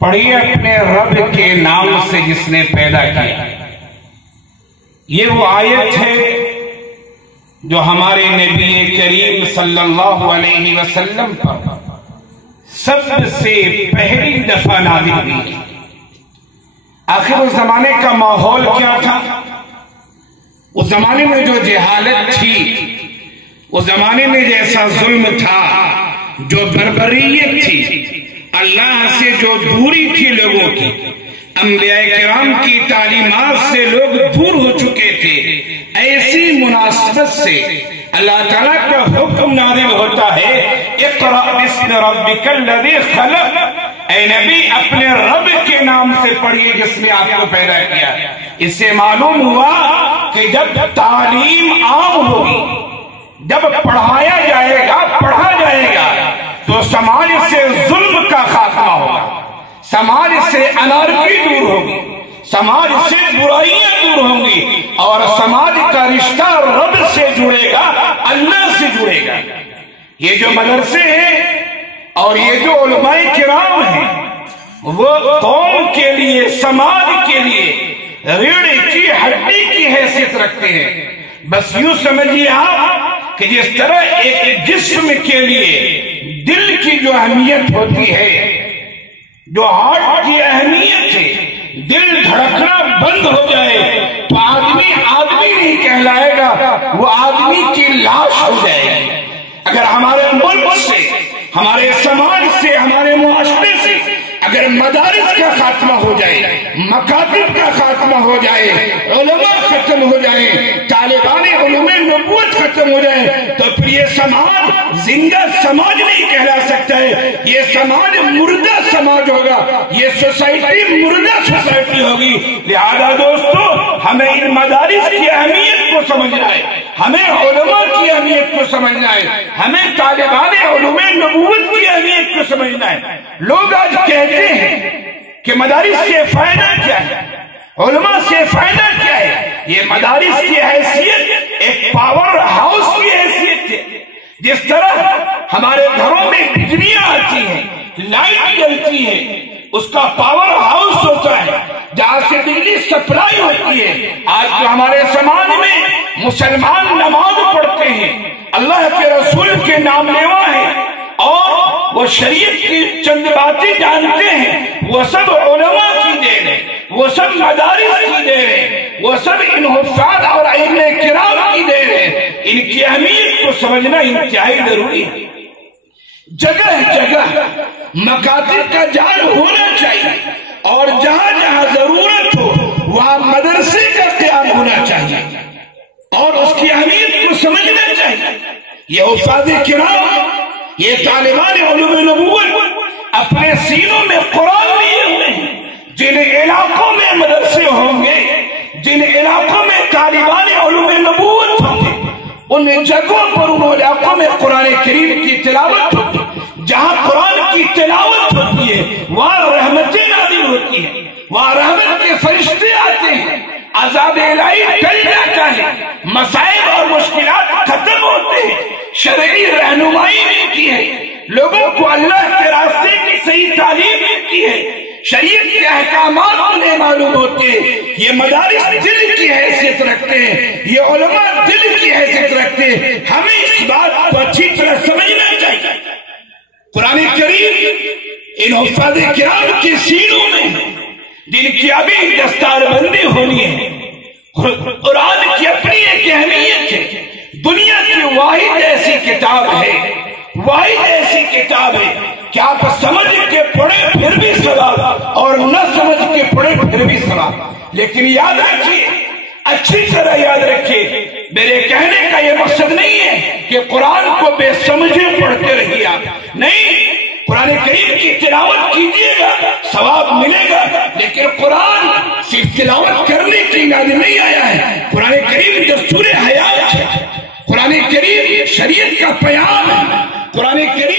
پڑھیے اپنے رب کے نام سے جس نے پیدا کیا. یہ وہ آیت ہے جو ہمارے نبی کریم صلی اللہ علیہ وسلم پر سب سے پہلی دفعہ نازل ہوئی. آخر اس زمانے کا ماحول کیا تھا؟ اس زمانے میں جو جہالت تھی، اس زمانے میں جیسا ظلم تھا، جو بربریت تھی، اللہ سے جو دوری تھی لوگوں کی، انبیاء کرام کی تعلیمات سے لوگ دور ہو چکے تھے. ایسی مناسبت سے اللہ تعالیٰ کا حکم نازل ہوتا ہے، اقرأ بسم ربک الذی خلق. اے نبی اپنے رب کے نام سے پڑھیے جس نے آپ کو پیدا کیا. اس سے معلوم ہوا کہ جب تعلیم عام ہوگی، جب پڑھایا جائے گا، پڑھا جائے گا، تو سماج سے ظلم کا خاتمہ ہوگا، سماج سے انارکی دور ہوگی، سماج سے برائیاں دور ہوں گی، اور سماج کا رشتہ رب سے جڑے گا، اللہ سے جڑے گا. یہ جو مدرسے ہیں اور یہ جو علماء کرام ہیں، وہ قوم کے لیے، سماج کے لیے ریڑھ کی ہڈی کی حیثیت رکھتے ہیں. بس یوں سمجھیے آپ کہ جس طرح ایک جسم کے لیے دل کی جو اہمیت ہوتی ہے، جو ہارٹ کی اہمیت ہے، دل دھڑکنا بند ہو جائے تو آدمی نہیں کہلائے گا، وہ آدمی کی لاش ہو جائے گی. اگر ہمارے ملک سے، ہمارے سماج سے، ہمارے معاشرے سے اگر مدارس کا خاتمہ ہو جائے، مکاتب کا خاتمہ ہو جائے، علماء ختم ہو جائیں، طالبان علوم نبوت ختم ہو جائے، تو پھر یہ سماج زندہ سماج نہیں کہلا سکتا ہے. یہ سماج مردہ سماج ہوگا، یہ سوسائٹی مردہ سوسائٹی ہوگی. لہذا دوستو، ہمیں ان مدارس کی اہمیت کو سمجھنا ہے، ہمیں علماء کی اہمیت کو سمجھنا ہے، ہمیں طالبان علوم نبوت کی اہمیت کو سمجھنا ہے. لوگ آج کہتے ہیں کہ مدارس سے فائدہ کیا ہے، علماء سے فائدہ کیا ہے. یہ مدارس کی حیثیت ایک پاور ہاؤس کی حیثیت ہے. جس طرح ہمارے گھروں میں بجلیاں آتی ہیں، لائٹ جلتی ہے، اس کا پاور ہاؤس ہوتا ہے جہاں سے بجلی سپلائی ہوتی ہے. آج تو ہمارے سماج میں مسلمان نماز پڑھتے ہیں، اللہ کے رسول کے نام لیوا ہیں، اور وہ شریعت کی چند باتیں جانتے ہیں، وہ سب علماء کی دین ہے، وہ سب مدارس کی دین ہے، وہ سب ان حفاظ اور ائمہ کرام کی دین ہے. ان کی اہمیت کو سمجھنا انتہائی ضروری ہے. جگہ جگہ مکاتب کا جال ہونا چاہیے، اور جہاں جہاں ضرورت ہو وہاں مدرسے کا قیام ہونا چاہیے، اور اس کی اہمیت کو سمجھنا چاہیے. یہ حفاظ کرام، یہ طالبان علوم نبوت اپنے سینوں میں قرآن لیے ہوئے ہیں. جن علاقوں میں مدرسے ہوں گے، جن علاقوں میں طالبان علوم نبوت ہوں گے، ان جگہوں پر، ان علاقوں میں قرآن کریم کی تلاوت ہوتی ہے. جہاں قرآن کی تلاوت ہوتی ہے وہاں رحمتیں نازل ہوتی ہیں، وہاں رحمت کے فرشتے آتے ہیں، عذاب الہی ٹل جاتا ہے، مسائل اور مشکلات ختم ہوتے ہیں، شرعی رہنمائی ملتی ہے، لوگوں کو اللہ کے راستے کی صحیح تعلیم ملتی ہے، شریعت کے احکامات انہیں معلوم ہوتے ہیں. یہ مدارس دل کی حیثیت رکھتے ہیں، یہ علماء دل کی حیثیت رکھتے ہیں. ہمیں اس بات کو اچھی طرح سمجھنا چاہیے. قرآن کریم ان حفاظ کرام کے سینوں میں جن کی ابھی دستار بندی ہونی ہے، قرآن کی اپنی ایک اہمیت ہے. دنیا کی واحد ایسی کتاب ہے، واحد ایسی کتاب ہے کہ آپ سمجھ کے پڑھے پھر بھی ثواب، اور نہ سمجھ کے پڑھے پھر بھی ثواب. لیکن یاد رکھیے، اچھی طرح یاد رکھیے، میرے کہنے کا یہ مقصد نہیں ہے کہ قرآن کو بے سمجھے پڑھتے رہیے آپ. نہیں، قرآن کریم کی تلاوت کیجیے گا، ثواب ملے گا. لیکن قرآن صرف تلاوت کرنے کی نازل نہیں آیا ہے. قرآن کریم دستور حیات ہے، قرآن کریم شریعت کا پیام ہے، قرآن کریم